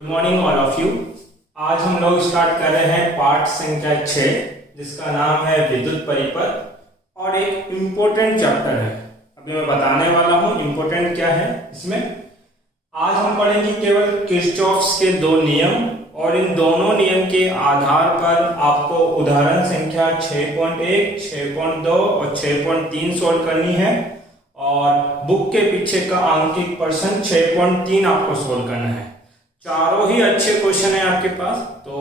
Good morning all of you. आज हम लोग स्टार्ट कर रहे हैं पाठ संख्या 6 जिसका नाम है विद्युत परिपथ और एक इम्पोर्टेंट चैप्टर है। अभी मैं बताने वाला हूँ इम्पोर्टेंट क्या है इसमें। आज हम पढ़ेंगे केवल किरचॉफ्स के दो नियम और इन दोनों नियम के आधार पर आपको उदाहरण संख्या 6.1, 6.2 और 6.3 सोल्व करनी है और बुक के पीछे का अंकित प्रश्न 6.3 आपको सोल्व करना है। चारों ही अच्छे क्वेश्चन है आपके पास। तो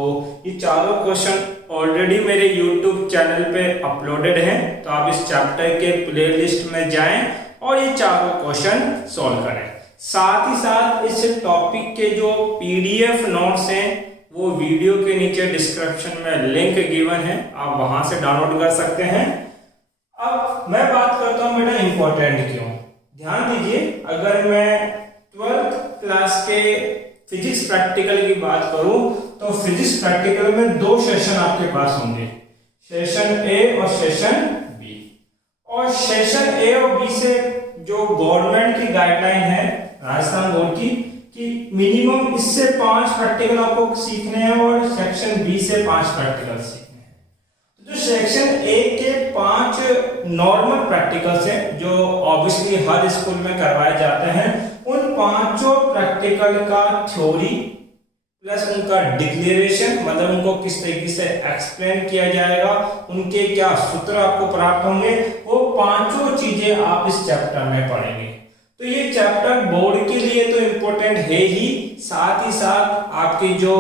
ये चारों क्वेश्चन ऑलरेडी मेरे YouTube चैनल पे अपलोडेड हैं, तो आप इस चैप्टर के प्लेलिस्ट में जाएं और ये चारों क्वेश्चन सॉल्व करें। साथ ही साथ इस टॉपिक के जो PDF नोट्स हैं वो वीडियो के नीचे डिस्क्रिप्शन में लिंक गिवन है, आप वहां से डाउनलोड कर सकते हैं। अब मैं बात करता हूं बेटा इम्पोर्टेंट क्यों। ध्यान दीजिए, अगर मैं 12th क्लास के फिजिक्स प्रैक्टिकल की बात करूं तो फिजिक्स प्रैक्टिकल में दो सेशन आपके पास होंगे, सेशन ए और सेशन बी। और सेशन ए और बी से जो गवर्नमेंट की गाइडलाइन है राजस्थान बोर्ड की कि मिनिमम इससे 5 प्रैक्टिकल आपको सीखने हैं और सेक्शन बी से 5 प्रैक्टिकल सीखने हैं। तो जो सेक्शन ए के 5 नॉर्मल प्रैक्टिकल्स हैं जो ऑब्वियसली हर स्कूल में करवाए जाते हैं, उन 5 प्रैक्टिकल का थ्योरी प्लस उनका डिक्लेरेशन, मतलब उनको किस तरीके से एक्सप्लेन किया जाएगा, उनके क्या सूत्र आपको प्राप्त होंगे, वो 5 चीजें आप इस चैप्टर में पढ़ेंगे। तो ये चैप्टर बोर्ड के लिए तो इम्पोर्टेंट है ही, साथ ही साथ आपकी जो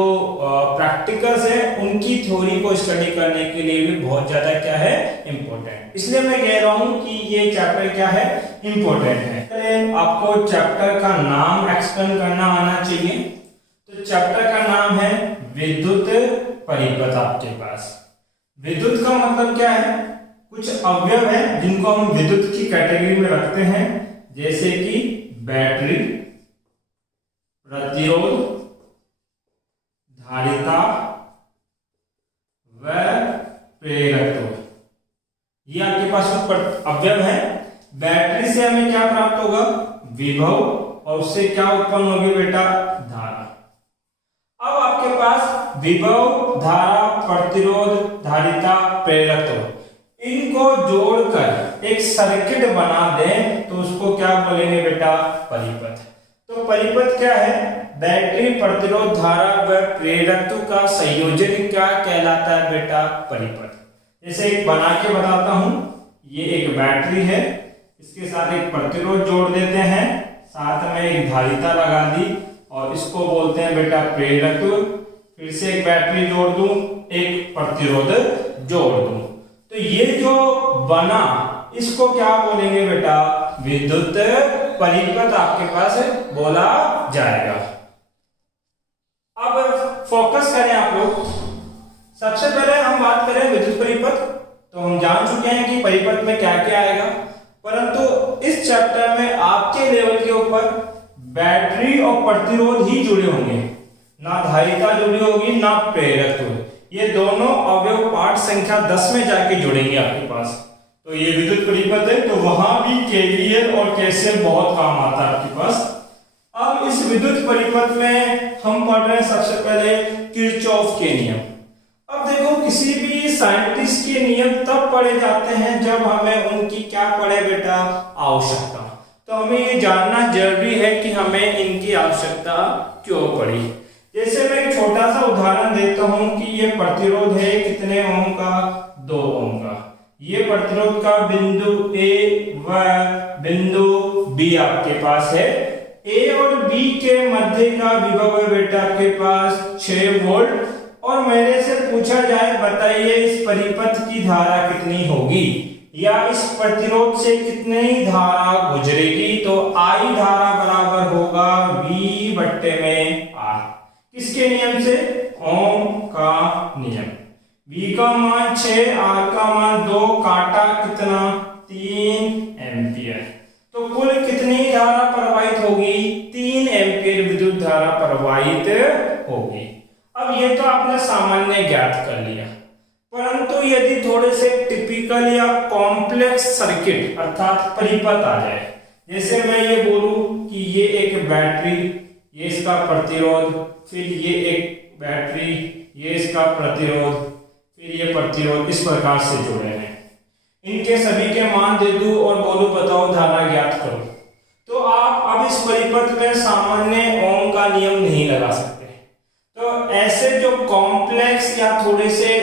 प्रैक्टिकल्स है उनकी थ्योरी को स्टडी करने के लिए भी बहुत ज्यादा क्या है इम्पोर्टेंट। इसलिए मैं कह रहा हूं कि ये चैप्टर क्या है इम्पोर्टेंट है। आपको चैप्टर का नाम एक्सप्लेन करना आना चाहिए। तो चैप्टर का नाम है विद्युत परिपथ। आपके पास विद्युत का मतलब क्या है, कुछ अवयव है जिनको हम विद्युत की कैटेगरी में रखते हैं, जैसे कि बैटरी, प्रतिरोध, धारिता व प्रेरकत्व। ये आपके पास अवयव है। बैटरी से हमें क्या प्राप्त होगा, विभव, और उससे क्या उत्पन्न होगी बेटा, धारा। अब आपके पास विभव, धारा, प्रतिरोध, धारिता, प्रेरकत्व, इनको जोड़कर एक सर्किट बना दें तो उसको क्या बोलेंगे बेटा, परिपथ। तो परिपथ क्या है, बैटरी, प्रतिरोध, धारा व प्रेरकत्व का संयोजन क्या कहलाता है बेटा, परिपथ। जैसे एक बना के बताता हूं, ये एक बैटरी है, इसके साथ एक प्रतिरोध जोड़ देते हैं, साथ में एक धारिता लगा दी और इसको बोलते हैं बेटा प्रेरकत्व। फिर से एक बैटरी जोड़ दूं, एक प्रतिरोध जोड़ दूं, तो ये जो बना इसको क्या बोलेंगे बेटा, विद्युत परिपथ आपके पास बोला जाएगा। अब फोकस करें आप लोग। सबसे पहले हम बात करें विद्युत परिपथ, तो हम जान चुके हैं कि परिपथ में क्या क्या आएगा, परंतु इस चैप्टर में आपके लेवल के ऊपर बैटरी और प्रतिरोध ही जुड़े होंगे, ना धारिता जुड़ी होगी ना प्रेरकत्व। ये दोनों अवयव पाठ संख्या 10 में जाके जुड़ेंगे आपके पास। तो ये विद्युत परिपथ है, तो वहां भी केवीएल और केसीएल बहुत काम आता है आपके पास। अब इस विद्युत परिपथ में हम पढ़ रहे हैं सबसे पहले किरचॉफ के नियम। अब देखो, किसी भी साइंटिस्ट के नियम तब पढ़े जाते हैं जब हमें उनकी क्या पड़े बेटा, आवश्यकता। तो हमें ये जानना जरूरी है कि हमें इनकी आवश्यकता क्यों पड़ी। जैसे मैं एक छोटा सा उदाहरण देता हूं कि ये प्रतिरोध है कितने ओम का, 2 ओम का। ये प्रतिरोध का बिंदु ए व बिंदु बी आपके पास है। ए और बी के मध्य का विभव है बेटा आपके पास 6 वोल्ट। और मेरे से पूछा जाए, बताइए इस परिपथ की धारा कितनी होगी या इस प्रतिरोध से कितनी धारा गुजरेगी, तो आई धारा बराबर होगा V बट्टे में R। किसके नियम से, ओम का नियम। V का मान 6, R का मान 2, काटा कितना, 3 एम्पियर। तो कुल कितनी धारा प्रवाहित होगी, 3 एम्पियर विद्युत धारा प्रवाहित होगी। अब ये तो आपने सामान्य ज्ञात कर लिया, परंतु यदि थोड़े से टिपिकल या कॉम्प्लेक्स सर्किट अर्थात परिपथ आ जाए, जैसे मैं ये बोलूं कि ये एक बैटरी, ये इसका प्रतिरोध, फिर ये एक बैटरी, ये इसका प्रतिरोध, फिर ये प्रतिरोध, इस प्रकार से जुड़े हैं। इनके सभी के मान दे दूं और बोलूं बताओ धारा ज्ञात करो, तो आप अब इस परिपथ में सामान्य ओम का नियम नहीं लगा सकते। तो ऐसे जो कॉम्प्लेक्स या थोड़े से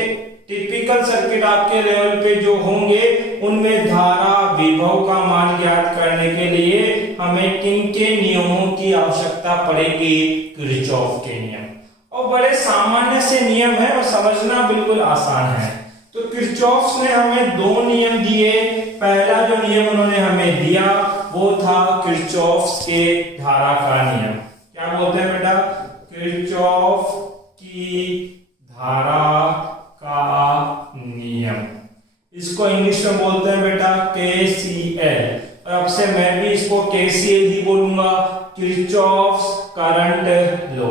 टिपिकल सर्किट आपके लेवल पे जो होंगे उनमें धारा विभव का मान ज्ञात करने के लिए हमें किन के नियमों की आवश्यकता पड़ेगी? किरचॉफ के नियम। और बड़े सामान्य से नियम है और समझना बिल्कुल आसान है। तो किरचॉफ ने हमें दो नियम दिए। पहला जो नियम उन्होंने हमें दिया वो था किरचॉफ के धारा का नियम। क्या बोलते हैं बेटा? किरचॉफ की धारा का नियम। इसको इंग्लिश में बोलते हैं बेटा KCL, और अब से मैं भी इसको KCL ही बोलूंगा, किरचॉफ करंट लॉ।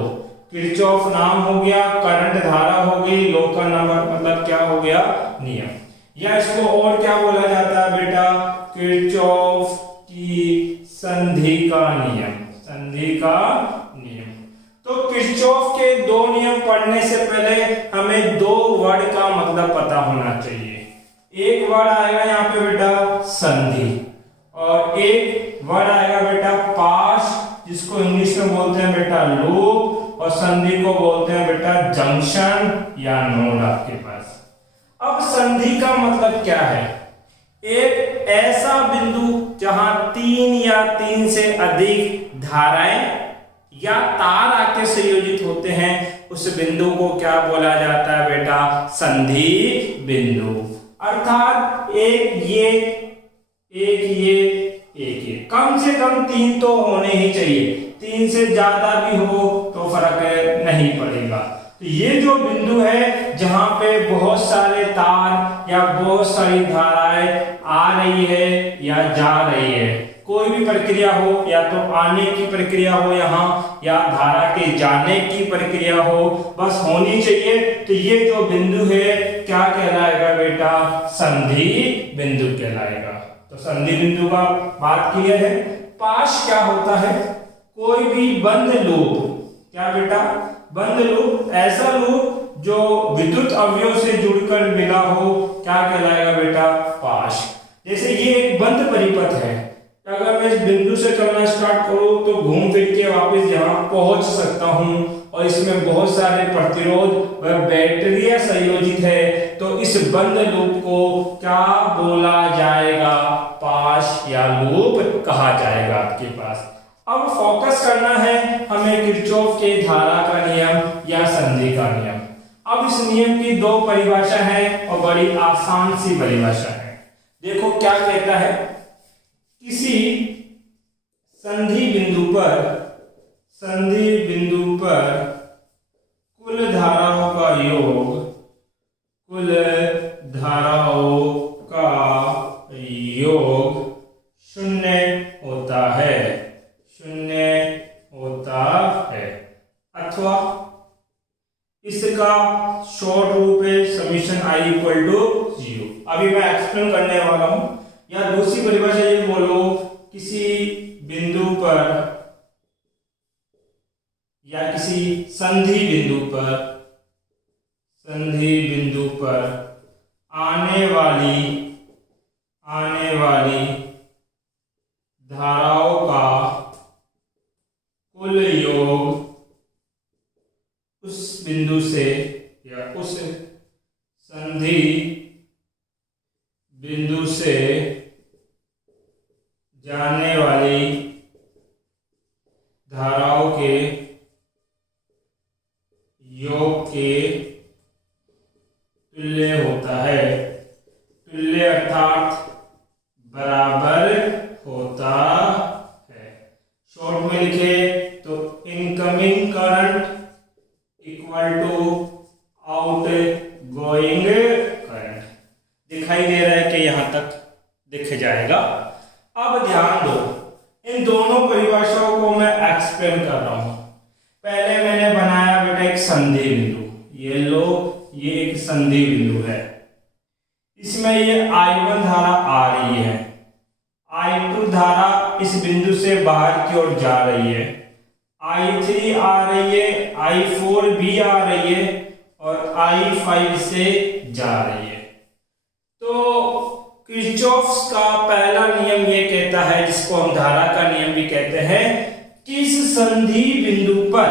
किरचॉफ नाम हो गया, करंट धारा हो गई, लॉ का नंबर मतलब क्या हो गया? नियम। या इसको और क्या बोला जाता है बेटा? किरचॉफ की संधि का नियम। संधि का नियम। तो किरचॉफ के दो नियम पढ़ने से पहले हमें दो वर्ड का मतलब पता होना चाहिए। एक वर्ड आएगा यहाँ पे बेटा संधि, और एक वर्ड आएगा बेटा पाश, जिसको इंग्लिश में बोलते हैं बेटा लूप, और संधि को बोलते हैं बेटा जंक्शन या नोड आपके पास। अब संधि का मतलब क्या है? एक ऐसा बिंदु जहां तीन या तीन से अधिक धाराएं या तार आके संयोजित होते हैं, उस बिंदु को क्या बोला जाता है बेटा? संधि बिंदु। अर्थात एक ये कम से कम तीन तो होने ही चाहिए, तीन से ज्यादा भी हो तो फर्क नहीं पड़ेगा। तो ये जो बिंदु है जहां पे बहुत सारे तार या बहुत सारी धाराएं आ रही है या जा रही है, कोई भी प्रक्रिया हो, या तो आने की प्रक्रिया हो यहाँ, या धारा के जाने की प्रक्रिया हो, बस होनी चाहिए। तो ये जो बिंदु है क्या कहलाएगा बेटा? संधि बिंदु कहलाएगा। तो संधि बिंदु का बात क्लियर है। पाश क्या होता है? कोई भी बंद लूप। क्या बेटा? बंद लूप, ऐसा लूप जो विद्युत अवयव से जुड़कर मिला हो, क्या कहलाएगा बेटा? पाश। जैसे ये एक बंद परिपथ है, अगर मैं इस बिंदु से चलना स्टार्ट करूं तो घूम फिर के वापस यहां पहुंच सकता हूं, और इसमें बहुत सारे प्रतिरोध व बैटरियां संयोजित है। तो इस बंद लूप को क्या बोला जाएगा? पाश या लूप कहा जाएगा आपके पास। अब फोकस करना है हमें किरचॉफ के धारा का नियम या संधि का नियम। अब इस नियम की दो परिभाषा है और बड़ी आसान सी परिभाषा है। देखो क्या कहता है? किसी संधि बिंदु पर कुल धाराओं का योग, शून्य होता है, अथवा इसका शॉर्ट रूप है समीशन I इक्वल टू 0। अभी मैं एक्सप्लेन करने वाला हूं। या दूसरी परिभाषा ये बोलो, किसी बिंदु पर या किसी संधि बिंदु पर आने वाली धाराओं का कुल योग उस बिंदु से या उस संधि बिंदु से जाने वाली धाराओं के योग के तुल्य होता है। तुल्य अर्थात बराबर होता है। शॉर्ट में लिखे तो incoming current equal to outgoing current. दिखाई दे रहा है कि यहां तक दिख जाएगा। अब ध्यान दो, इन दोनों परिभाषाओं को मैं एक्सप्लेन कर रहा हूं। पहले मैंने बनाया बेटा एक संधि बिंदु, ये लो, ये एक संधि बिंदु है। इसमें ये I1 धारा आ रही है, I2 धारा इस बिंदु से बाहर की ओर जा रही है, I3 आ रही है, I4 भी आ रही है और I5 से जा रही है। तो किरचॉफ्स का पहला नियम ये कहता है, जिसको हम धारा का नियम भी कहते हैं, किस संधि बिंदु पर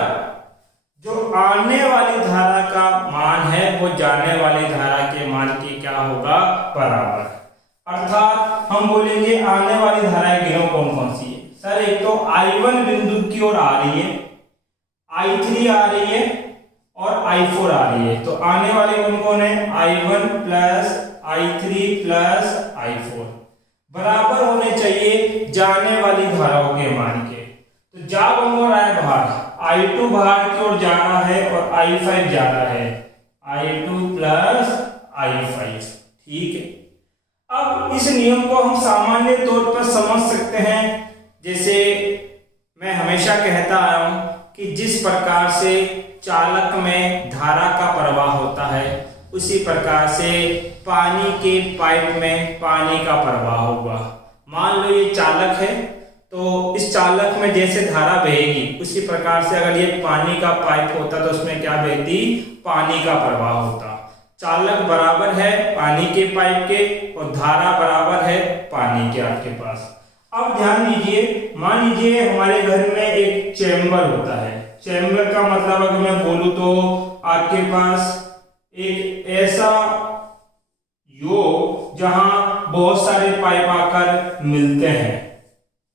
जो आने वाली धारा का मान है वो जाने वाली धारा के मान के क्या होगा, बराबर। अर्थात हम बोलेंगे आने वाली धाराएं गिनो कौन कौन सी है। सर एक तो I1 बिंदु की ओर आ रही है, I3 आ रही है और I4 आ रही है। तो आने वाले कौन कौन है, I1 plus I3 plus I4 बराबर होने चाहिए जाने वाली धाराओं के मान के। तो जा कौन हो रहा है बाहर, I2 बाहर की ओर जा रहा है और I5 जा रहा है, I2 प्लस I5। ठीक है, अब इस नियम को हम सामान्य तौर पर समझ सकते हैं। जैसे मैं हमेशा कहता आया हूं कि जिस प्रकार से चालक में धारा का प्रवाह होता है, उसी प्रकार से पानी के पाइप में पानी का प्रवाह होगा। मान लो ये चालक है, तो इस चालक में जैसे धारा बहेगी, उसी प्रकार से अगर ये पानी का पाइप होता तो उसमें क्या बहती, पानी का प्रवाह होता। चालक बराबर है पानी के पाइप के और धारा बराबर है पानी के आपके पास। अब ध्यान दीजिए, मान लीजिए हमारे घर में एक चैम्बर होता है। चैम्बर का मतलब अगर मैं बोलूं तो आपके पास एक ऐसा योग जहां बहुत सारे पाइप आकर मिलते हैं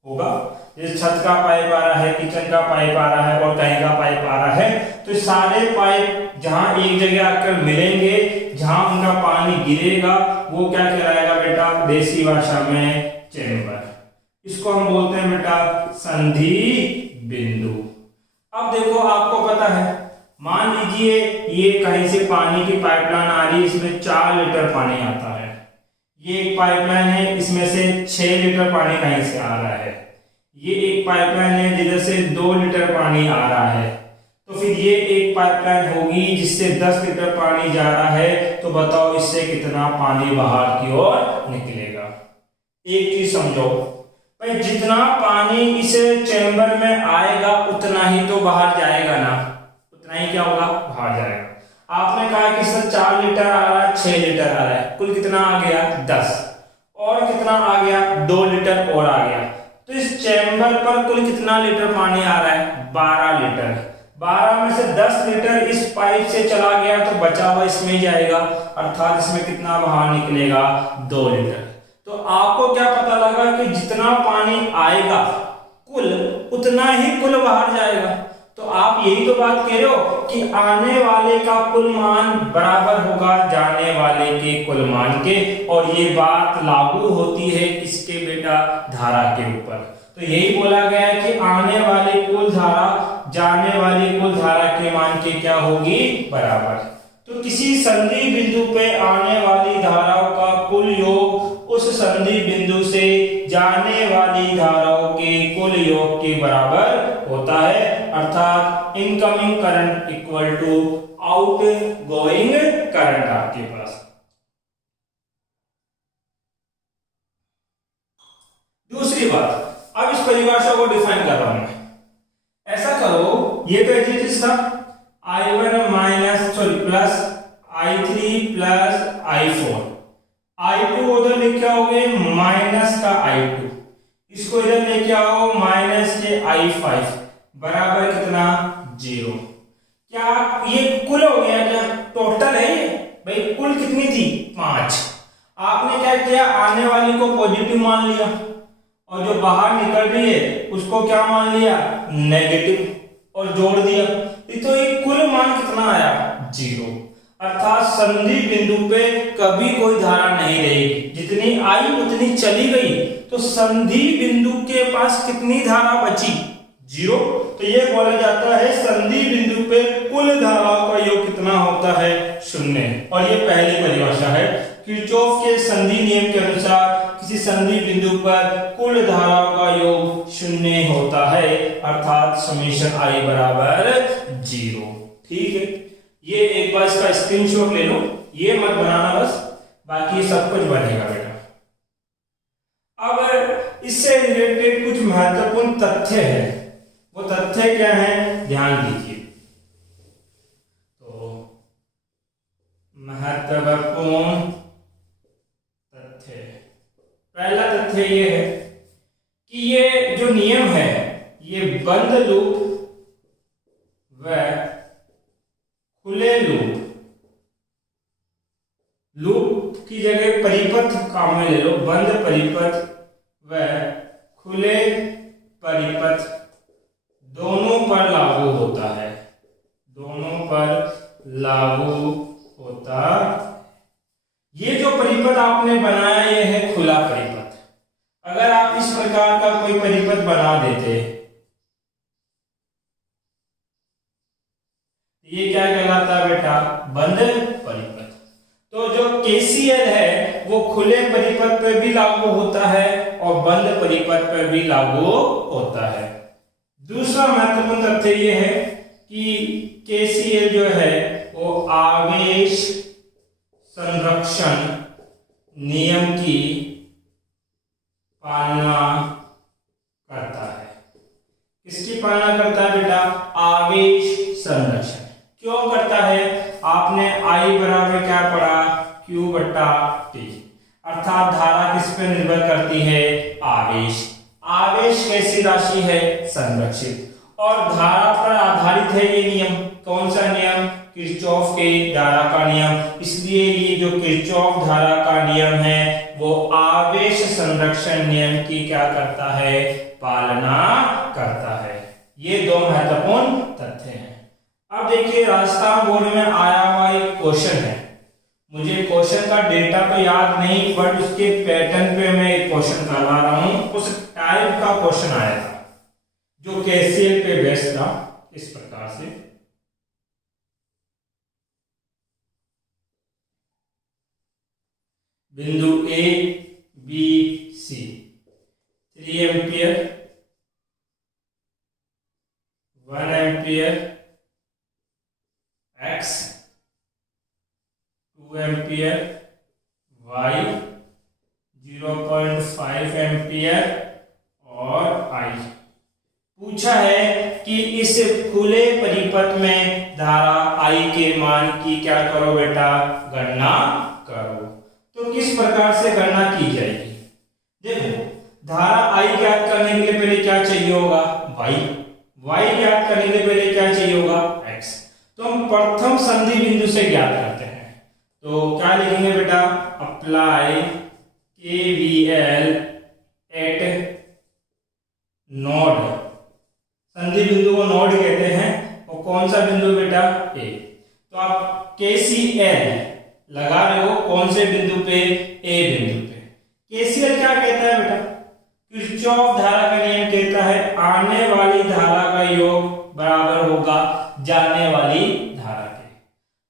होगा। जैसे छत का पाइप आ रहा है, किचन का पाइप आ रहा है और कहीं का पाइप आ रहा है, तो सारे पाइप जहां एक जगह आकर मिलेंगे, जहां उनका पानी गिरेगा, वो क्या कहलाएगा बेटा, देसी भाषा में चैम्बर। इसको हम बोलते हैं बेटा संधि बिंदु। अब देखो आपको पता है, मान लीजिए ये कहीं से पानी की पाइपलाइन आ रही है, इसमें 4 लीटर पानी आता है। ये एक पाइपलाइन है, इसमें से 6 लीटर पानी कहीं से आ रहा है। ये एक पाइपलाइन है जिधर से 2 लीटर पानी आ रहा है। तो फिर ये एक पाइपलाइन होगी जिससे 10 लीटर पानी जा रहा है। तो बताओ इससे कितना पानी बाहर की ओर निकलेगा। एक चीज समझो भाई, जितना पानी इस चैम्बर में आएगा उतना ही तो बाहर जाएगा ना, उतना ही क्या होगा, बाहर जाएगा। आपने कहा कि सर 4 लीटर आ रहा है, 6 लीटर आ रहा है, कुल कितना आ गया, 10, और कितना आ गया, 2 लीटर और आ गया। तो इस चैम्बर पर कुल कितना लीटर पानी आ रहा है, 12 लीटर। 12 में से 10 लीटर इस पाइप से चला गया तो बचा हुआ इसमें जाएगा, अर्थात इसमें कितना बाहर निकलेगा, 2 लीटर। तो आपको क्या पता लगा कि जितना पानी आएगा कुल उतना ही कुल बाहर जाएगा। तो आप यही तो बात कह रहे हो कि आने वाले का कुल मान बराबर होगा जाने वाले के कुल मान के, और ये बात लागू होती है किसके बेटा, धारा के ऊपर। तो यही बोला गया है कि आने वाले कुल धारा जाने वाली कुल धारा के मान के क्या होगी, बराबर। तो किसी संधि बिंदु पे आने वाली धाराओं का कुल योग उस संधि बिंदु से जाने वाली धाराओं के कुल योग के बराबर होता है। अर्थात incoming current equal to outgoing current आपके पास। दूसरी बात, अब इस परिभाषा को डिफाइन कर रहा हूं मैं। ऐसा करो, ये तो एच था I1 minus plus I3 plus I4, I2 उधर लेके आओगे माइनस का I2, इसको इधर लेके आओ माइनस के I5 बराबर कितना, 0। क्या ये कुल हो गया, क्या टोटल है ये भाई, कुल कितनी थी, 5। आपने क्या किया, आने वाली को पॉजिटिव मान लिया और जो बाहर निकल रही है उसको क्या मान लिया, नेगेटिव, और जोड़ दिया। तो ये कुल मान कितना आया, 0। अर्थात संधि बिंदु पे कभी कोई धारा नहीं रहेगी, जितनी आई उतनी चली गई। तो संधि बिंदु के पास कितनी धारा बची, 0। तो ये बोला जाता है संधि बिंदु पे कुल धाराओं का योग कितना होता है, 0। और ये पहली परिभाषा है किरचॉफ के संधि नियम के अनुसार किसी संधि बिंदु पर कुल धाराओं का योग 0 होता है, अर्थात समीशन I बराबर 0। ठीक है, ये एक बार इसका स्क्रीनशॉट ले लो, ये मत बनाना बस, बाकी सब कुछ बनेगा बेटा। अब इससे रिलेटेड कुछ महत्वपूर्ण तथ्य है, वो तथ्य क्या है, ध्यान दीजिए। तो महत्वपूर्ण तथ्य, पहला तथ्य ये है कि ये जो नियम है ये बंद लूप व खुले लूप की जगह परिपथ काम में ले लो, बंद परिपथ व खुले परिपथ दोनों पर लागू होता है, दोनों पर लागू होता। ये जो परिपथ आपने बनाया ये है खुला परिपथ। अगर आप इस प्रकार का कोई परिपथ बना देते, ये क्या कहलाता है बेटा, बंद परिपथ। तो जो केसीएल है वो खुले परिपथ पर भी लागू होता है और बंद परिपथ पर भी लागू होता है। दूसरा महत्वपूर्ण तथ्य ये है कि केसीएल जो है वो आवेश संरक्षण नियम की पालना करता है। किसकी पालना करता है बेटा, आवेश संरक्षण। क्यों करता है, आपने I बराबर क्या पढ़ा, Q बट्टा T, अर्थात धारा किस पे निर्भर करती है, आवेश। आवेश कैसी राशि है, संरक्षित, और धारा पर आधारित है ये नियम। कौन सा नियम, किरचॉफ के धारा का नियम। इसलिए ये जो किरचॉफ धारा का नियम है वो आवेश संरक्षण नियम की क्या करता है, पालना करता है। ये दो महत्वपूर्ण तथ्य हैं। अब देखिए राजस्थान बोर्ड में आया हुआ एक क्वेश्चन है, मुझे क्वेश्चन का डेटा तो याद नहीं बट उसके पैटर्न पे मैं एक क्वेश्चन करवा रहा हूं। उस टाइप का क्वेश्चन आया था जो केसीएल पे बेस्ड था, इस प्रकार से। बिंदु A B C 3 ampere, 1 ampere x, 2 ampere y, 0.5 ampere और I। पूछा है कि इस खुले परिपथ में धारा I के मान की क्या करो बेटा, गणना करो। तो किस प्रकार से गणना की जाएगी, देखो धारा I ज्ञात करने के लिए पहले क्या चाहिए होगा, y ज्ञात करने के लिए पहले क्या चाहिए होगा, x। तो हम प्रथम संधि बिंदु से ज्ञात करते हैं। तो क्या लिखेंगे बेटा, अप्लाई KVL एट नोड। संधि बिंदु को नोड कहते हैं, और कौन सा बिंदु बेटा, ए। तो आप KCL लगा रहे हो कौन से बिंदु पे, ए बिंदु पे। KCL क्या कहता है बेटा, किरचॉफ धारा का नियम कहता है आने वाली धारा का योग बराबर होगा जाने वाली धारा के।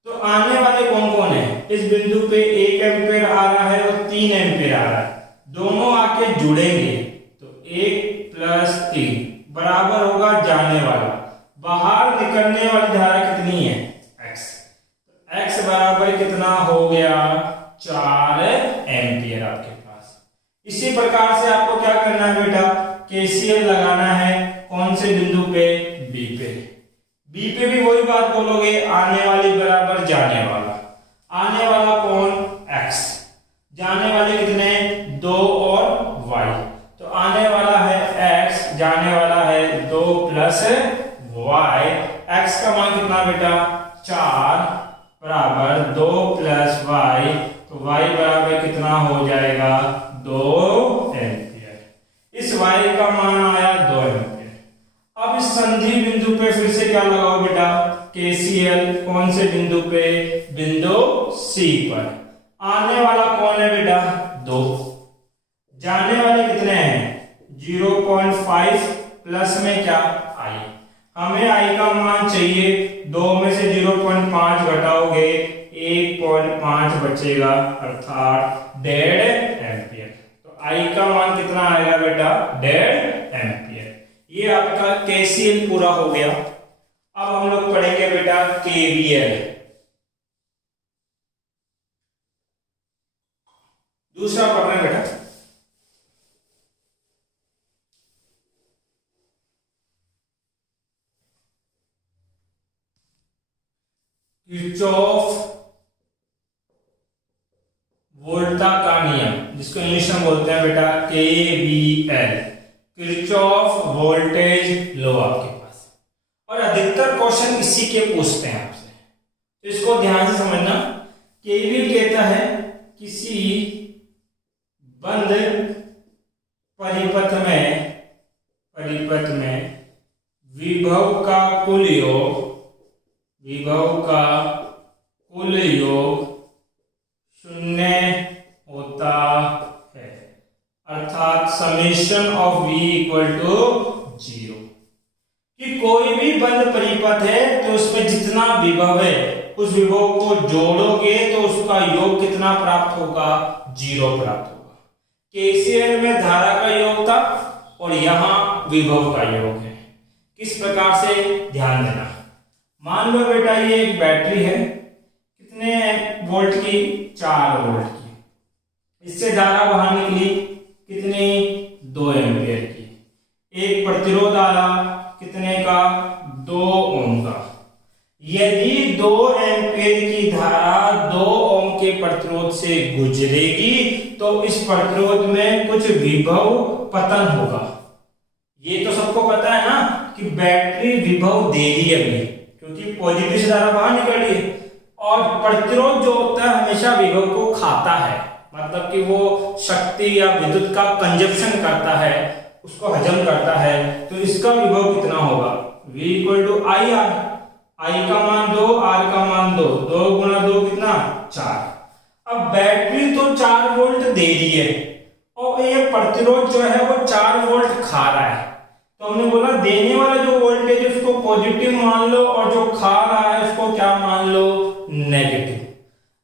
तो आने वाले कौन कौन है, इस बिंदु पे 1 एम्पियर आ रहा है और 3 एम्पियर आ रहा है, दोनों आके जुड़ेंगे तो 1 + 3 बराबर होगा जाने वाला। बाहर निकलने वाली धारा कितनी है, x। x बराबर कितना हो गया, 4 एम्पियर आपके पास। इसी प्रकार से आपको क्या करना है बेटा, KCL लगाना है कौन से बिंदु पे, B पे। B पे भी वही बात बोलोगे, आने वाली बराबर जाने वाला। आने वाला कौन, x, जाने वाले कितने, 2 और y। तो आने वाला है x, जाने वाला है 2 + y। x का मान कितना बेटा, 4 बराबर 2 + y। तो y बराबर कितना हो जाएगा, 2 एम्पियर। इस y का मान आया 2 एम्पियर। अब इस संधि बिंदु पे फिर से क्या लगाओ बेटा, KCL कौन से बिंदु पे, बिंदु C पर। आने वाला कौन है बेटा, 2, जाने वाले कितने हैं, 0.5 प्लस में क्या, I। हमें I का मान चाहिए, 2 में से 0.5 घटाओगे 1.5 बचेगा, अर्थात 1.5 एम्पियर। तो I का मान कितना आएगा बेटा, 1.5 एम्पियर। ये आपका KCL पूरा हो गया। अब हम लोग पढ़ेंगे बेटा KVL। दूसरा पढ़ रहे हैं बेटा, किरचॉफ वोल्टा का नियम, जिसको इंग्लिश में बोलते हैं बेटा KVL, किरचॉफ वोल्टेज लॉ आपके पास। और अधिकतर क्वेश्चन इसी के पूछते हैं आपसे, तो इसको ध्यान से समझना। KVL कहता है किसी बंद परिपथ में विभव का कुल योग शून्य होता है, अर्थात summation of V equal to 0। कि कोई भी बंद परिपथ है तो उसमें जितना विभव है उस विभव को जोड़ोगे तो उसका योग कितना प्राप्त होगा, 0 प्राप्त होगा। KCL में धारा का योग था और यहाँ विभव का योग है। किस प्रकार से, ध्यान देना। मान लो बेटा ये एक बैटरी है, कितने वोल्ट की, 4 वोल्ट की। इससे धारा बाहर निकली कितनी, 2 एम्पियर की। एक प्रतिरोध आया कितने का, 2 ओम का। यदि 2 एम्पियर की धारा 2 ओम के प्रतिरोध से गुजरेगी तो इस प्रतिरोध में कुछ विभव पतन होगा। ये तो सबको पता है ना कि बैटरी विभव दे रही है अभी, क्योंकि पॉजिटिव से धारा बाहर निकल रही है। और प्रतिरोध जो होता है हमेशा विभव को खाता है, मतलब कि वो शक्ति या विद्युत का कंजप्शन करता है, उसको हजम करता है। तो इसका विभव कितना होगा, V equal to I R. I का मान 2, आर का मान 2, 2 गुना 2 कितना, 4। अब बैटरी तो 4 वोल्ट दे रही है और ये प्रतिरोध जो है वो 4 वोल्ट खा रहा है। तो हमने बोला देने वाला जो वोल्टेज है उसको पॉजिटिव मान लो और जो खा रहा है उसको क्या मान लो, नेगेटिव।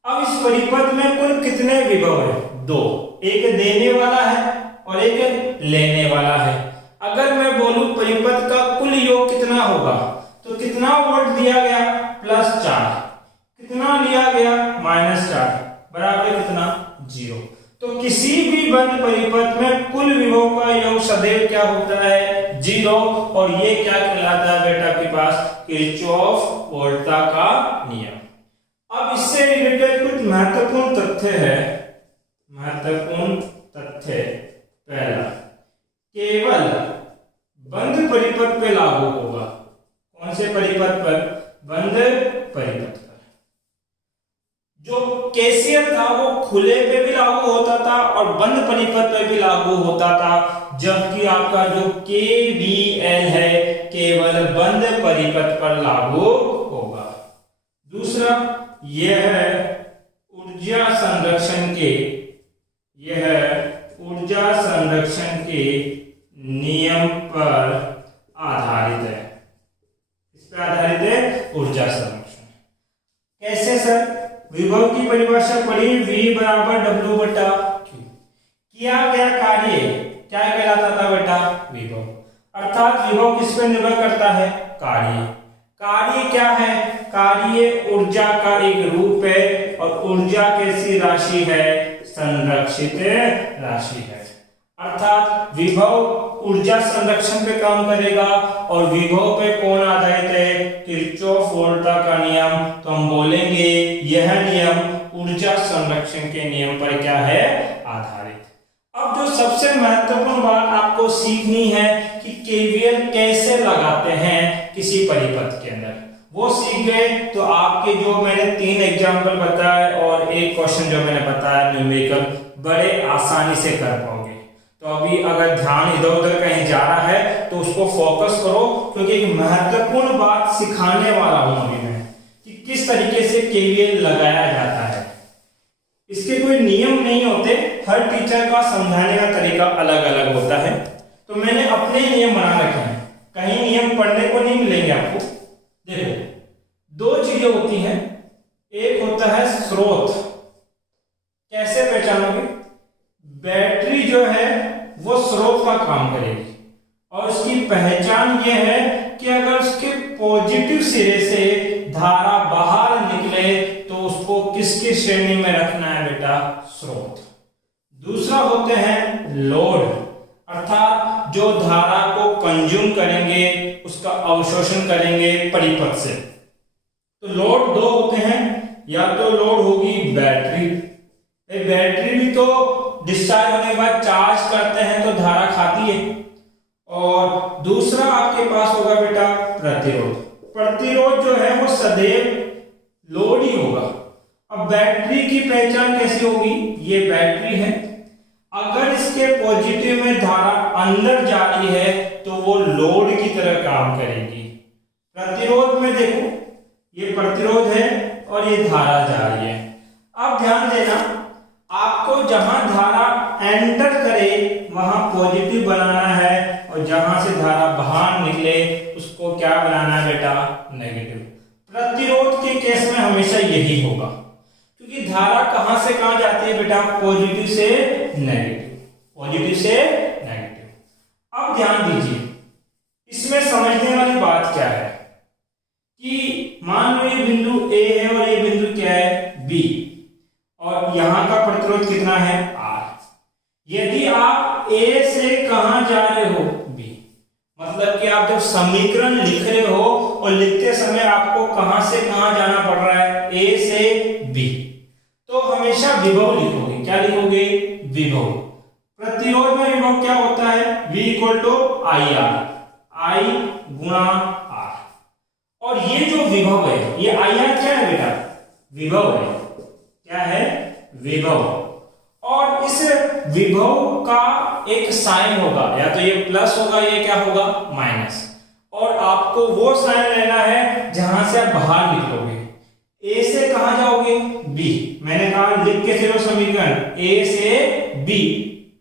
अब इस परिपथ में कुल कितने विभव है, 2। एक देने वाला है और एक लेने वाला है। अगर मैं बोलूं परिपथ का कुल योग कितना होगा, तो कितना वोल्ट दिया गया, +4, कितना लिया गया, -4, बराबर कितना, 0। तो किसी भी बंद परिपथ में कुल विभव का योग सदैव क्या होता है, 0। और ये क्या कहलाता है बेटा आपके पास, किरचॉफ वोल्टा का नियम। अब इससे रिलेटेड कुछ महत्वपूर्ण तथ्य है। महत्वपूर्ण तथ्य पहला, केवल बंद परिपथ पे लागू होगा। कौन से परिपथ पर, बंद परिपथ पर। जो KCL था वो खुले पे भी लागू होता था और बंद परिपथ पे भी लागू होता था, जबकि आपका जो KVL है केवल बंद परिपथ पर लागू होगा। दूसरा, यह ऊर्जा संरक्षण के नियम पर आधारित है। इस पर आधारित है ऊर्जा संरक्षण। कैसे सर, विभव की परिभाषा पढ़ी, V बराबर W/Q। किया गया कार्य क्या कहलाता था बेटा, विभव। अर्थात विभव किस पर निर्भर करता है, कार्य। कार्य क्या है, कार्य ऊर्जा का एक रूप है और ऊर्जा कैसी राशि है, संरक्षित राशि है। अर्थात विभव ऊर्जा संरक्षण पे काम करेगा और विभव पे कौन आधारित है, किरचॉफ वोल्टा का नियम। तो हम बोलेंगे यह नियम ऊर्जा संरक्षण के नियम पर क्या है, आधारित। अब जो सबसे महत्वपूर्ण बात आपको सीखनी है कि KVL कैसे लगाते हैं किसी परिपथ के अंदर, वो सीख गए तो आपके जो मैंने 3 एग्जाम्पल बताए और एक क्वेश्चन जो मैंने बताया न्यूमेरिकल, बड़े आसानी से कर पाओगे। तो अभी अगर ध्यान इधर उधर कहीं जा रहा है तो उसको फोकस करो, क्योंकि एक महत्वपूर्ण बात सिखाने वाला हूं अभी मैं कि किस तरीके से KVL लगाया जाता है। इसके कोई नियम नहीं होते, हर टीचर का समझाने का तरीका अलग अलग होता है। तो मैंने अपने नियम बना रखे हैं, कहीं नियम पढ़ने को नहीं मिलेंगे आपको। देखो 2 चीजें होती हैं, एक होता है स्रोत। कैसे पहचानोगे, बैटरी जो है वो स्रोत का काम करेगी और उसकी पहचान ये है कि अगर उसके पॉजिटिव सिरे से धारा बाहर निकले तो उसको किसकी श्रेणी में रखना है बेटा, स्रोत। दूसरा होते हैं लोड, अर्थात जो धारा को कंज्यूम करेंगे, उसका अवशोषण करेंगे परिपथ से, तो लोड दो होते हैं, या तो लोड होगी बैटरी, बैटरी भी तो डिस्चार्ज होने के बाद चार्ज करते हैं तो धारा खाती है, और दूसरा आपके पास होगा बेटा प्रतिरोध। प्रतिरोध जो है वो सदैव लोड ही होगा। अब बैटरी की पहचान कैसी होगी, ये बैटरी है, अगर इसके पॉजिटिव में धारा अंदर जा रही है तो वो लोड की तरह काम करेगी। प्रतिरोध में देखो ये प्रतिरोध है और ये धारा जा रही है। अब ध्यान देना, आपको जहां धारा एंटर करे वहां पॉजिटिव बनाना है, और जहां से धारा बाहर निकले उसको क्या बनाना है बेटा, नेगेटिव। प्रतिरोध के केस में हमेशा यही होगा, क्योंकि धारा कहां से कहां जाती है बेटा, पॉजिटिव से नेगेटिव, पॉजिटिव से नेगेटिव। अब ध्यान दीजिए, इसमें समझने वाली बात क्या है कि मान लो ये बिंदु ए है और ये बिंदु क्या है, बी, और यहां का प्रतिरोध कितना है, R। यदि आप A से कहां जा रहे हो, B, मतलब कि आप जब समीकरण लिख रहे हो और लिखते समय आपको कहां से कहां जाना पड़ रहा है, A से B, तो हमेशा विभव लिखोगे। क्या लिखोगे, विभव। प्रतिरोध में विभव क्या होता है, V = IR, I गुणा R। और ये जो विभव है, ये IR क्या है बेटा, विभव है। क्या है, विभव। और इस विभव का एक साइन होगा, या तो ये प्लस होगा, ये क्या होगा, माइनस, और आपको वो साइन लेना है जहां से आप बाहर निकलोगे। ए से कहां जाओगे, बी। मैंने कहा लिख के चलो समीकरण, ए से बी,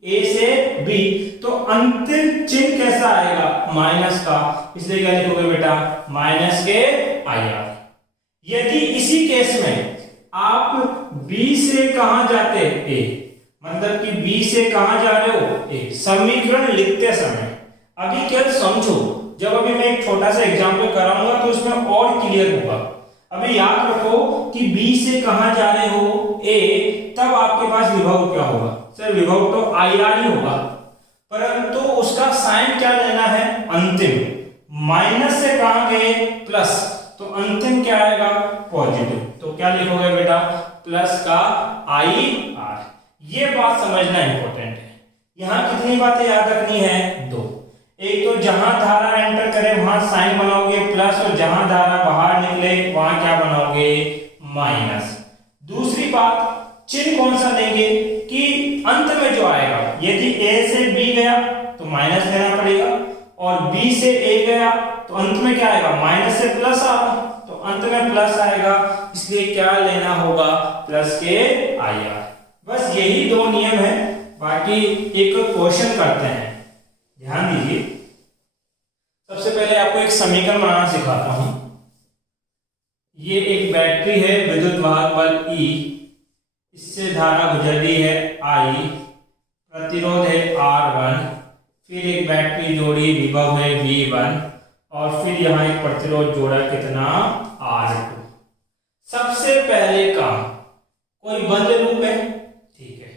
ए से बी, तो अंतिम चिन्ह कैसा आएगा, माइनस का, इसलिए क्या लिखोगे बेटा, माइनस के IR। यदि इसी केस में आप B से कहां जाते, A, मतलब कि B से कहां जा रहे हो, A, समीकरण लिखते समय। अभी क्या समझो, जब अभी मैं एक छोटा सा एग्जांपल कराऊंगा तो उसमें और क्लियर होगा। अभी याद रखो कि B से कहां जा रहे हो, A, तब आपके पास विभव क्या होगा, सर विभव तो IR ही होगा, परंतु उसका साइन क्या लेना है, अंतिम। माइनस से कहां गए, प्लस, तो अंतिम क्या आएगा, पॉजिटिव। तो क्या लिखोगे बेटा, प्लस का IR। ये बात समझना इंपॉर्टेंट है। यहां कितनी बातें याद रखनी है, दो। एक तो जहां धारा एंटर करे वहां साइन बनाओगे प्लस, और जहां धारा बाहर निकले वहां क्या बनाओगे, माइनस। दूसरी बात, चिन्ह कौन सा देंगे कि अंत में जो आएगा, यदि A से B गया तो माइनस लेना पड़ेगा, और B से A गया तो अंत में क्या आएगा, माइनस से प्लस आएगा, तो अंत में प्लस आएगा, इसलिए क्या लेना होगा, प्लस के IR। बस यही दो नियम है, बाकी एक क्वेश्चन करते हैं, ध्यान दीजिए। सबसे पहले आपको एक समीकरण बनाना सिखाता हूं। ये एक बैटरी है, विद्युत वाहक बल E, इससे धारा गुजर रही है I, प्रतिरोध है R1, फिर एक बैटरी जोड़ी, विभव है V1, और फिर यहां एक प्रतिरोध जोड़ा कितना, R2। सबसे पहले काम, कोई बंद लूप है, ठीक है,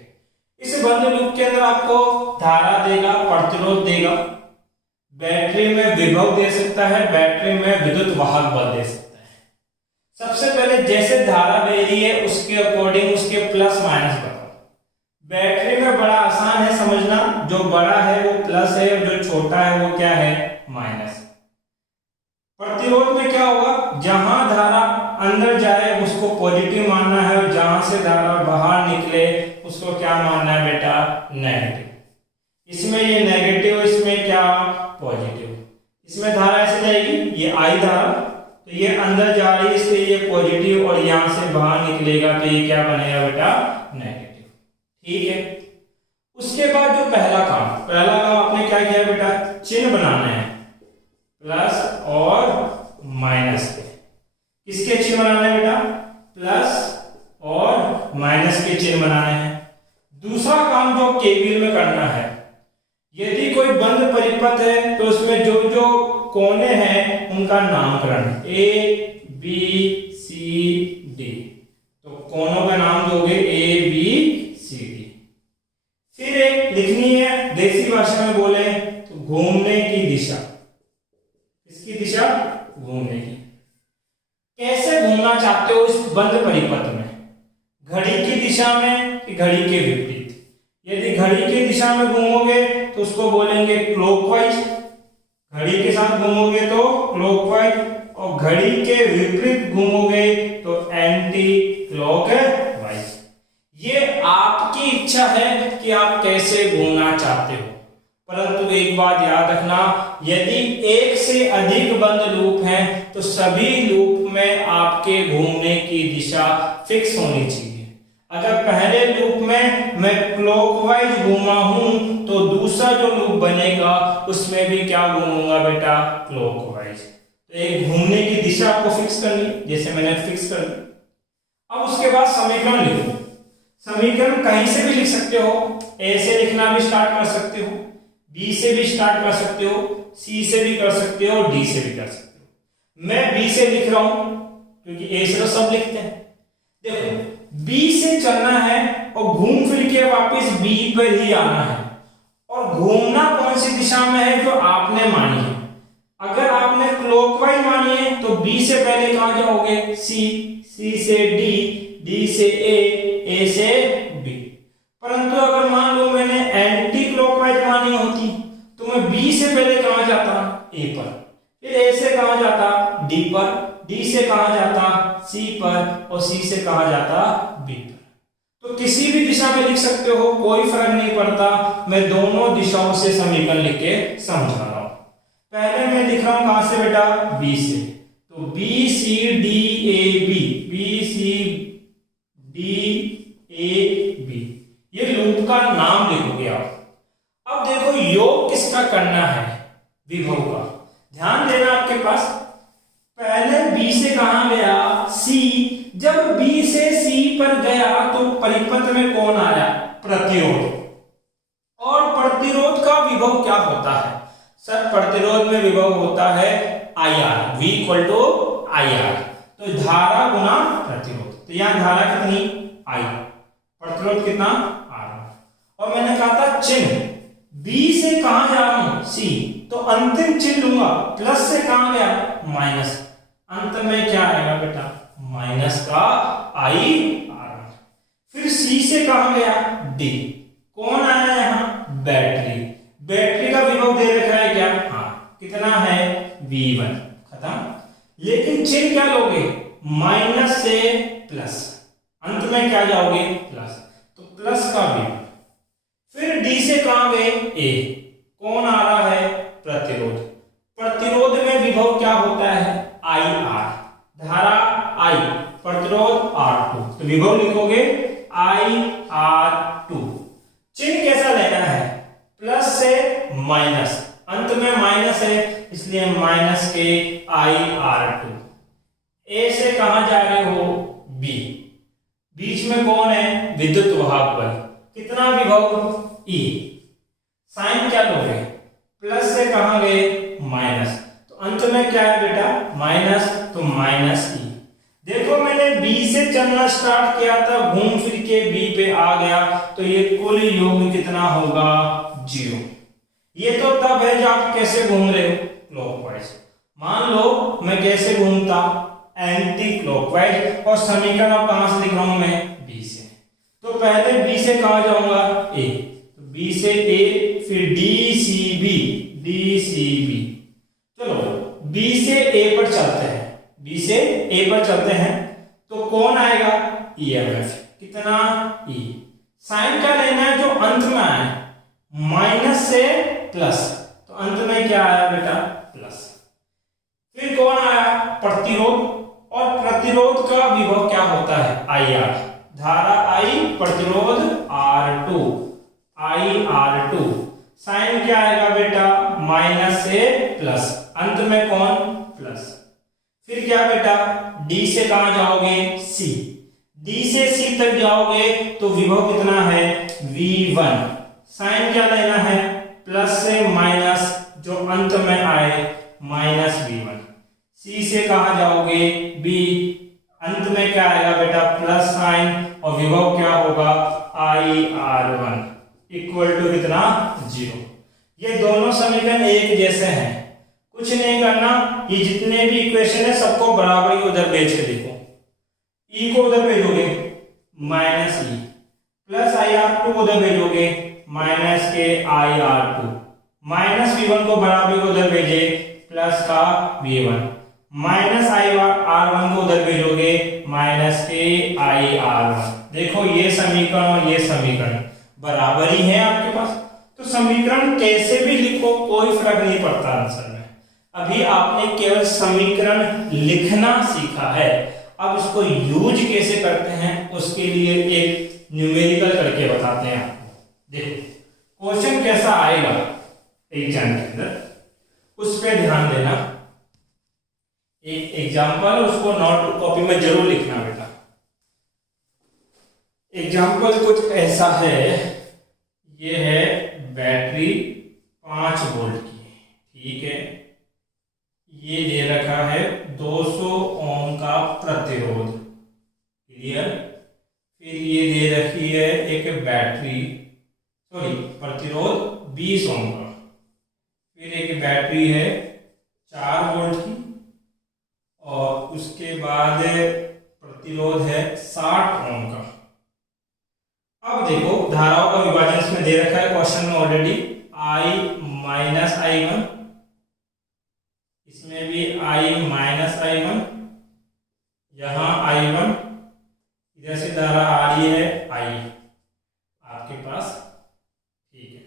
इस बंद लूप के अंदर आपको धारा देगा, प्रतिरोध देगा, बैटरी में विभव दे सकता है, बैटरी में विद्युत वाहक बल दे सकता है। सबसे पहले जैसे धारा बह रही है उसके अकॉर्डिंग उसके प्लस माइनस बताओ। बैटरी में बड़ा आसान है समझना, जो बड़ा है वो प्लस है, जो छोटा है वो क्या है, माइनस। प्रतिरोध में क्या होगा, जहां धारा अंदर जाए उसको पॉजिटिव मानना है, और जहां से धारा बाहर निकले उसको क्या मानना है बेटा, नेगेटिव। इसमें ये नेगेटिव, इसमें क्या, पॉजिटिव। इसमें धारा ऐसे जाएगी, ये I धारा, तो ये अंदर जा रही है इसलिए ये पॉजिटिव, और यहां से बाहर निकलेगा तो ये क्या बनेगा बेटा, नेगेटिव। ठीक है। उसके बाद जो पहला काम आपने क्या किया बेटा, चिन्ह बनाना है, प्लस और माइनस के। किसके चिन्ह बनाने हैं बेटा, प्लस और माइनस के चिन्ह बनाने हैं। दूसरा काम जो केवीएल में करना है, यदि कोई बंद परिपथ है तो उसमें जो जो कोने हैं उनका नामकरण, A B C D, तो कोनों का नाम दोगे A B C D। फिर एक लिखनी है, देसी भाषा में बोले तो घूमने की दिशा। किसकी दिशा, घूमने की। कैसे घूमना हो इस बंद परिपथ में, घड़ी की दिशा में कि घड़ी के विपरीत। यदि घड़ी की दिशा में घूमोगे तो उसको बोलेंगे क्लॉकवाइज, घड़ी के साथ घूमोगे तो क्लॉकवाइज, और घड़ी के विपरीत घूमोगे तो एंटी क्लॉकवाइज। ये आपकी इच्छा है कि आप कैसे घूमना चाहते हो, परंतु एक बात याद रखना, यदि एक से अधिक बंद लूप हैं तो सभी लूप में आपके घूमने की दिशा फिक्स होनी चाहिए। अगर पहले लूप में मैं क्लॉकवाइज घूमा हूं तो दूसरा जो लूप बनेगा उसमें भी क्या घूमूंगा बेटा, क्लॉकवाइज। तो एक घूमने की दिशा आपको फिक्स करनी, जैसे मैंने फिक्स कर दी। अब उसके बाद समीकरण लिखो। समीकरण कहीं से भी लिख सकते हो, ए से लिखना भी स्टार्ट कर सकते हो, बी से भी स्टार्ट कर सकते हो, सी से भी कर सकते हो, डी से भी कर सकते हो। मैं बी से लिख रहा हूं क्योंकि ए से तो सब लिखते हैं। देखो बी से चलना है और घूम फिर के वापस बी पर ही आना है, और घूमना कौन सी दिशा में है, जो आपने मानी है। अगर आपने क्लॉकवाइज मानी है तो बी से पहले कहां जाओगे, सी, सी से डी, डी से ए से बी। परंतु अगर मान लो मैंने एंटी क्लॉकवाइज मानी होती तो मैं बी से पहले कहां जाता, ए पर, फिर ए से कहां जाता, डी पर, डी से कहां जाता, सी पर, और सी से कहां जाता, बी पर। तो किसी भी दिशा में लिख सकते हो, कोई फर्क नहीं पड़ता। मैं दोनों दिशाओं से समीकरण लिख के समझा रहा हूं। पहले मैं लिख रहा हूं कहां से बेटा, बी से। तो B C D A B, B C D A B, ये लूप का नाम लिखोगे आप। अब देखो योग किसका करना है, विभव का। ध्यान देना आपके पास, पहले बी से कहां गया, सी। जब बी से सी पर गया तो परिपथ में कौन आया, प्रतिरोध। और प्रतिरोध का विभव क्या होता है सर, प्रतिरोध में विभव होता है IR, V = IR। तो धारा गुना प्रतिरोध, तो यहां धारा कितनी, I, प्रतिरोध कितना, R। और मैंने कहा था चिन्ह, B से कहां जा रहा हूं, C, तो अंतिम चिन्ह लूंगा, प्लस से कहां गया, माइनस, अंत में क्या आएगा बेटा, माइनस का IR। फिर C से कहां गया, D, कौन आया यहां, बैटरी। बैटरी का विभव दे रखा है क्या, हाँ, कितना है, V1, खत्म। लेकिन चिन्ह क्या लोगे, माइनस से प्लस, अंत में क्या जाओगे, प्लस, तो प्लस का विभव। फिर D से कहां गए, A, कौन आ रहा है, प्रतिरोध। प्रतिरोध में विभव क्या होता है, IR, धारा I, प्रतिरोध R2, तो विभव लिखोगे IR2। चिन्ह कैसा लेना है, प्लस से माइनस, अंत में माइनस है इसलिए माइनस के IR2। A से कहां जा रहे हो, B, बीच में कौन है, विद्युत वाहक बल, कितना विभव, E। साइन क्या लोगे, प्लस से कहां गए, माइनस, तो अंत में क्या है बेटा, माइनस, तो माइनस E। देखो मैंने B से चलना स्टार्ट किया था, घूम फिर के B पे आ गया, तो ये कुल योग कितना होगा, 0। ये तो तब है जब आप कैसे घूम रहे हो, क्लॉकवाइज। मान लो मैं कैसे घूमता, एंटी क्लॉकवाइज। और समीकरण अब कहां से लिख रहा हूं मैं, B से। तो पहले B से कहां जाऊंगा, A, तो B से A, फिर DCB, DCB। चलो B से A पर चलते हैं, B से A पर चलते हैं, तो कौन आएगा, EMF, कितना, E। साइन क्या लेना है, जो अंत में आए, माइनस से प्लस, तो अंत में क्या आया बेटा, प्लस। फिर कौन आया, प्रतिरोध, और प्रतिरोध का विभव क्या होता है, IR, धारा I, प्रतिरोध R2, IR2। साइन क्या आएगा बेटा, माइनस से प्लस, अंत में कौन, प्लस। फिर क्या बेटा, D से कहां जाओगे, C, D से C तक जाओगे तो विभव कितना है, V1। साइन क्या लेना है, प्लस से माइनस, जो अंत में आए, माइनस V1। C से कहां जाओगे, B, अंत में क्या आएगा बेटा, प्लस साइन, और विभव क्या होगा, IR1 = कितना, 0। ये दोनों समीकरण एक जैसे हैं, कुछ नहीं करना, ये जितने भी इक्वेशन है सबको बराबर ही उधर भेज के देखो। ई को उधर भेजोगे minus E, plus I R two उधर भेजोगे माइनस के आई आर टू, माइनस V1 को बराबर को उधर भेजे प्लस का V1, minus I R one को उधर भेजोगे माइनस के आई आर वन। देखो ये समीकरण और ये समीकरण बराबर ही है आपके पास, तो समीकरण कैसे भी लिखो कोई फर्क नहीं पड़ता आंसर में। अभी आपने केवल समीकरण लिखना सीखा है, अब इसको यूज कैसे करते हैं उसके लिए एक न्यूमेरिकल करके बताते हैं आपको। देखो क्वेश्चन कैसा आएगा एग्जाम के अंदर, उस पर ध्यान देना। एक एग्जाम्पल उसको नोट कॉपी में जरूर लिखना बेटा। एग्जाम्पल कुछ ऐसा है, ये है बैटरी 5 वोल्ट की, ठीक है, ये दे रखा है 200 ओम का प्रतिरोध, क्लियर। फिर ये दे रखी है एक बैटरी, सॉरी प्रतिरोध 20 ओम का, फिर एक बैटरी है 4 वोल्ट की, और उसके बाद प्रतिरोध है 60 ओम का। अब देखो धाराओं का विभाजन इसमें दे रखा है क्वेश्चन में ऑलरेडी, I माइनस I1, इसमें भी I माइनस I1, यहां I1, इधर से धारा आ रही है I आपके पास, ठीक है।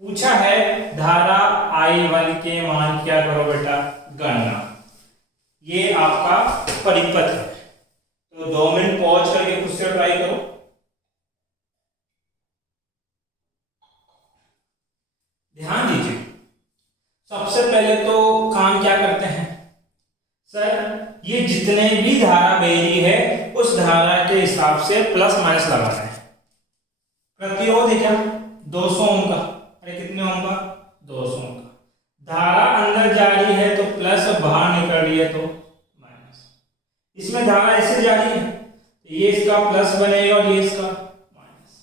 पूछा है धारा I1 के मान क्या करो बेटा, गणना। ये आपका परिपथ है, तो 2 मिनट पॉज करके खुद से ट्राई करो। ध्यान दीजिए, सबसे पहले तो काम क्या करते हैं सर, ये जितने भी धारा बह रही है उस धारा के हिसाब से प्लस माइनस लगाना है। प्रतिरोध है क्या 200 ओम का, अरे कितने ओम का 200 ओम का, धारा अंदर जा रही है तो प्लस, बाहर निकल रही है तो माइनस। इसमें धारा ऐसे जा रही है तो ये इसका प्लस बनेगा और ये इसका माइनस।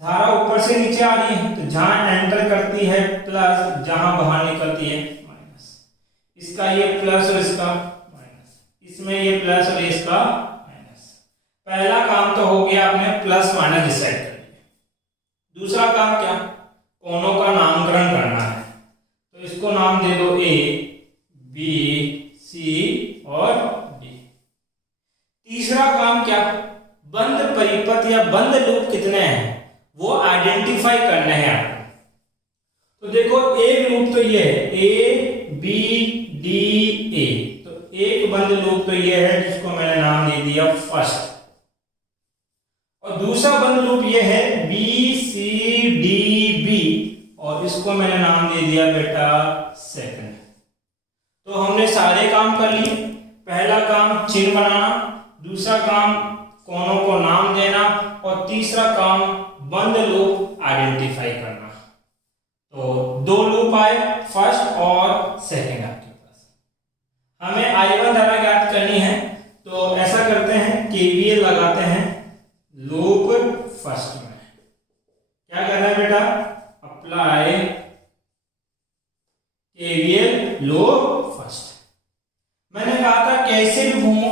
धारा ऊपर से नीचे आ रही है तो जहां एंटर करती है प्लस, जहां बाहर निकलती है माइनस। इसका ये प्लस और इसका माइनस, इसमें ये प्लस और इसका माइनस। पहला काम तो हो गया, आपने प्लस माइनस डिसाइड कर लिया। दूसरा काम क्या, कोनों का नामकरण करना है, तो इसको नाम दे दो A, B, C और D। तीसरा काम क्या, बंद परिपथ या बंद लूप कितने हैं वो आइडेंटिफाई करना है आपको। तो देखो एक लूप तो ये है A, B, D, A, तो एक बंद लूप तो ये है जिसको मैंने नाम दे दिया फर्स्ट, और दूसरा बंद लूप ये है B, C, D, B, और इसको मैंने नाम दे दिया बेटा सेकंड। तो हमने सारे काम कर लिए, पहला काम चिन्ह बनाना, दूसरा काम कोनों को नाम देना, और तीसरा काम बंद लूप आइडेंटिफाई करना। तो 2 लूप आए, फर्स्ट और सेकंड आपके पास। हमें I1 धारा ज्ञात करनी है, तो ऐसा करते हैं KVL लगाते हैं लूप फर्स्ट में। क्या करना है बेटा, अप्लाई KVL लूप फर्स्ट। मैंने कहा था कैसे भी घूमो,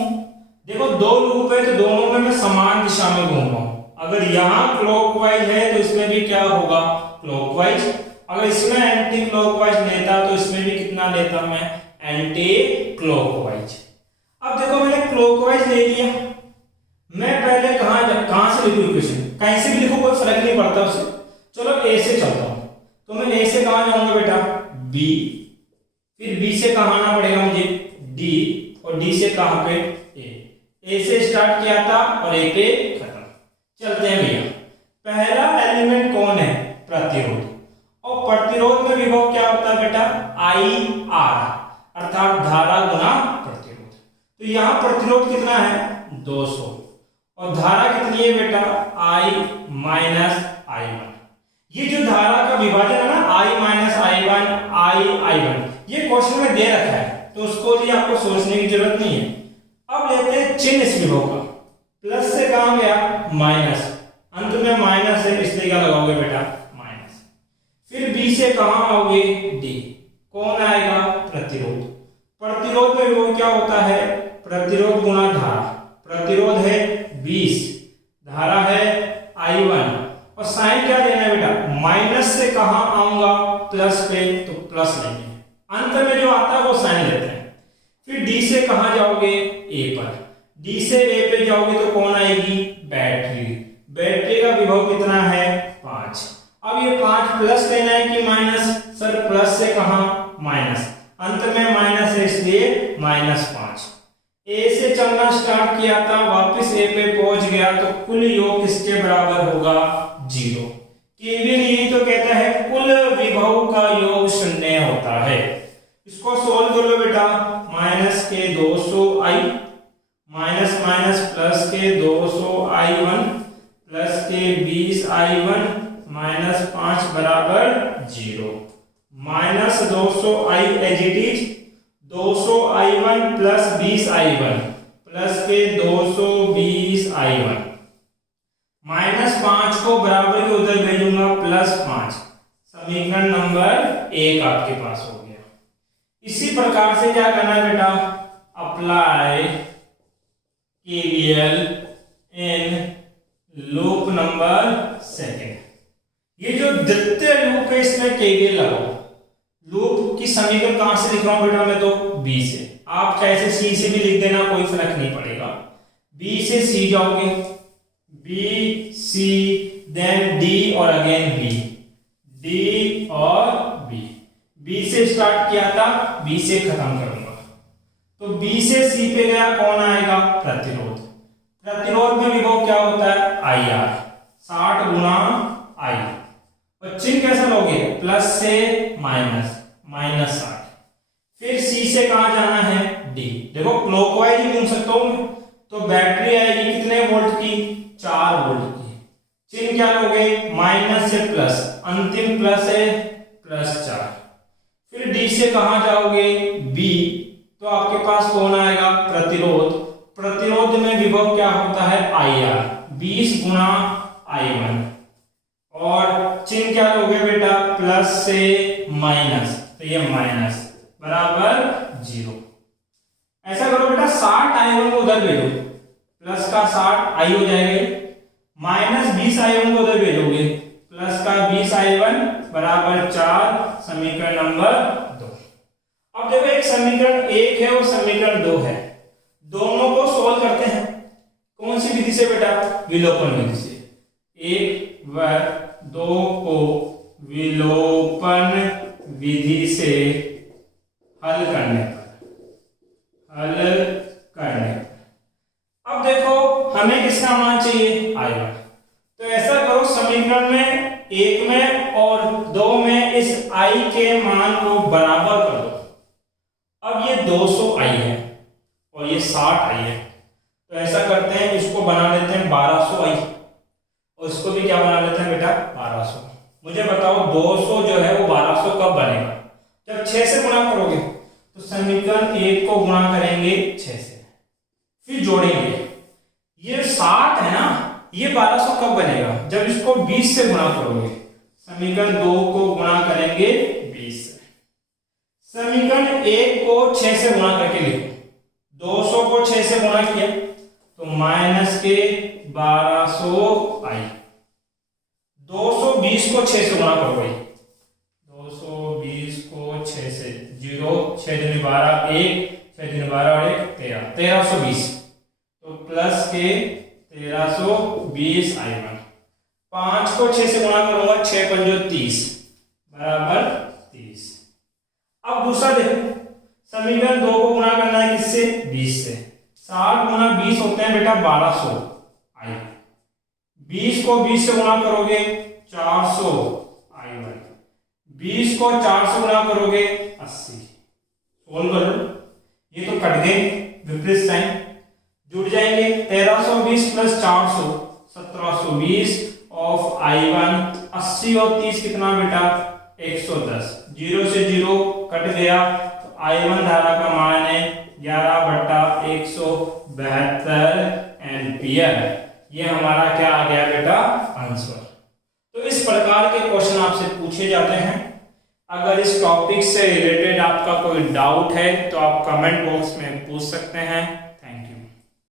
देखो 2 लूप है तो दोनों में मैं समान दिशा में घूम रहा हूं। अगर यहां क्लॉकवाइज है तो इसमें भी क्या होगा क्लॉकवाइज, अगर इसमें एंटी क्लॉकवाइज लेता तो इसमें भी कितना लेता मैं एंटी क्लॉकवाइज। अब देखो मैंने क्लॉकवाइज ले लिया, मैं पहले कहां से लिखूं इक्वेशन, कहीं से भी लिखूं कोई फर्क नहीं पड़ता उससे। चलो A से चलता हूं, तो मैं A से कहां जाऊंगा बेटा B, फिर B से कहां आना पड़ेगा मुझे D, और D से कहां पे A से स्टार्ट किया था और A पे खत्म। चलते हैं भैया, पहला एलिमेंट कौन है प्रतिरोध, और प्रतिरोध में विभव क्या होता है बेटा IR, अर्थात धारा गुना प्रतिरोध। तो यहां प्रतिरोध कितना है 200, और धारा कितनी है बेटा I माइनस I1। ये जो धारा का विभाजन है ना I माइनस I1 I1, ये क्वेश्चन में दे रखा है, तो उसको लिए आपको सोचने की जरूरत नहीं है। अब लेते हैं चिन्ह इस विभव का, प्लस से कहां गया माइनस, अंत में माइनस है इसलिए क्या लगाओगे बेटा माइनस। फिर B से कहां आओगे D, कौन आएगा प्रतिरोध। प्रतिरोध में विभव क्या होता है प्रतिरोध गुना धारा, प्रतिरोध है 20, धारा है I1 और साइन क्या देना है बेटा, माइनस से कहां आऊंगा, प्लस पे, तो प्लस लेंगे, अंत में जो आता है वो साइन लेते हैं। फिर डी से कहां जाओगे, ए पर, डी से ए पे जाओगे तो कौन आएगी, बैटरी, बैटरी का विभव कितना है 5। अब ये 5 प्लस लेना है कि माइनस, सर प्लस से कहां, माइनस, अंत में माइनस है इसलिए -5। ए से चलना स्टार्ट किया था, वापस ए पे पहुंच गया तो कुल योग किसके बराबर होगा, 0। केवीएल यही तो कहता है कुल विभव का योग 0 होता है। इसको सोल्व कर लो बेटा, माइनस के 200i माइनस माइनस प्लस के 200i1 प्लस के 20i1 माइनस 5 बराबर 0, minus 200i as it is 200i1 plus 20i1 plus के 220i1 -5 को बराबर के उधर भेजूंगा +5, समीकरण नंबर 1 आपके पास हो गया। इसी प्रकार से क्या करना है बेटा, apply KVL in loop number 2। ये जो द्वितीय लूप है इसमें केवीएल लगाओ। लूप की समीकरण कहां से लिख रहा हूं बेटा मैं, तो बी से, आप चाहे से सी से भी लिख देना, कोई फर्क नहीं पड़ेगा। बी से सी जाओगे, बी सी देन डी और अगेन बी, डी और बी, बी से स्टार्ट किया था, बी से खत्म करूंगा, तो बी से सी पे गया, कौन आएगा, प्रतिरोध। प्रतिरोध में विभव क्या होता है, आई आर, 60 गुना आई, और चिन्ह कैसा लोगे, प्लस से माइनस, -60। फिर सी से कहां जाना है, डी, देखो क्लॉकवाइज ही घूम सकता हूं, तो बैटरी आएगी कितने वोल्ट की, 4 वोल्ट की। चिन्ह क्या लोगे, माइनस से प्लस, अंतिम प्लस है +4। फिर डी से कहां जाओगे, बी, तो आपके पास कौन आएगा, प्रतिरोध। प्रतिरोध में विभव क्या होता है, आई आर, 20 गुना I1, और चिन्ह क्या लोगे बेटा, प्लस से माइनस, तो ये माइनस बराबर 0। ऐसा करो बेटा, 60i1 को उधर भेजो, प्लस का 60 आई हो जाएगा, -20i1 को उधर भेजोगे, प्लस का 20i1 बराबर 4, समीकरण नंबर 2। अब देखो एक समीकरण 1 है और समीकरण 2 है, दोनों को सोल्व करते हैं। कौन सी विधि से बेटा, विलोपन विधि से। 1 व 2 को विलोपन विधि से हल करने पर, अब देखो हमें किसका मान चाहिए, I1। तो ऐसा करो, समीकरण में 1 में और 2 में इस I के मान को बराबर कर दो। अब ये 200i है और ये 60i है, तो ऐसा करते हैं, इसको बना लेते हैं 1200i और इसको भी क्या बना लेते हैं बेटा, 1200। मुझे बताओ 200 जो है वो 1200 कब बनेगा, जब 6 से गुणा करोगे, तो समीकरण 1 को गुणा करेंगे 6 से, फिर जोड़ेंगे, ये 60 है ना, ये 1200 कब बनेगा, जब इसको 20 से गुणा करोगे। समीकरण 2 को गुणा करेंगे 20 से, समीकरण 1 को 6 से गुणा करके लिखो, 200 को 6 से गुणा किया तो माइनस के 1200i, 220 को 6 से गुणा करोगे, 220 को 6 से, 0 6 दूनी 12, 1 6 दूनी 12 और 1 13, 1320, तो प्लस के 1320i1, 5 को 6 से गुणा करूंगा, 6 पंजो 30 बराबर 30। अब दूसरा देखो, समीकरण 2 को गुणा करना है किससे, 20 से, 60 गुना 20 होते हैं बेटा 1200i, 20 को 20 से गुणा करोगे 400i1, 20 को 4 से गुणा करोगे 80। सोल्व कर लो, ये तो कट गए, विपरीत साइन जुड़ जाएंगे, 1320 प्लस 400 1720 ऑफ I1, 80 और 30 कितना बेटा 110, 0 से 0 कट गया, तो I1 धारा का मान है 11/172 एम्पियर। ये हमारा क्या आ गया बेटा आंसर। तो इस प्रकार के क्वेश्चन आपसे पूछे जाते हैं। अगर इस टॉपिक से रिलेटेड आपका कोई डाउट है तो आप कमेंट बॉक्स में पूछ सकते हैं।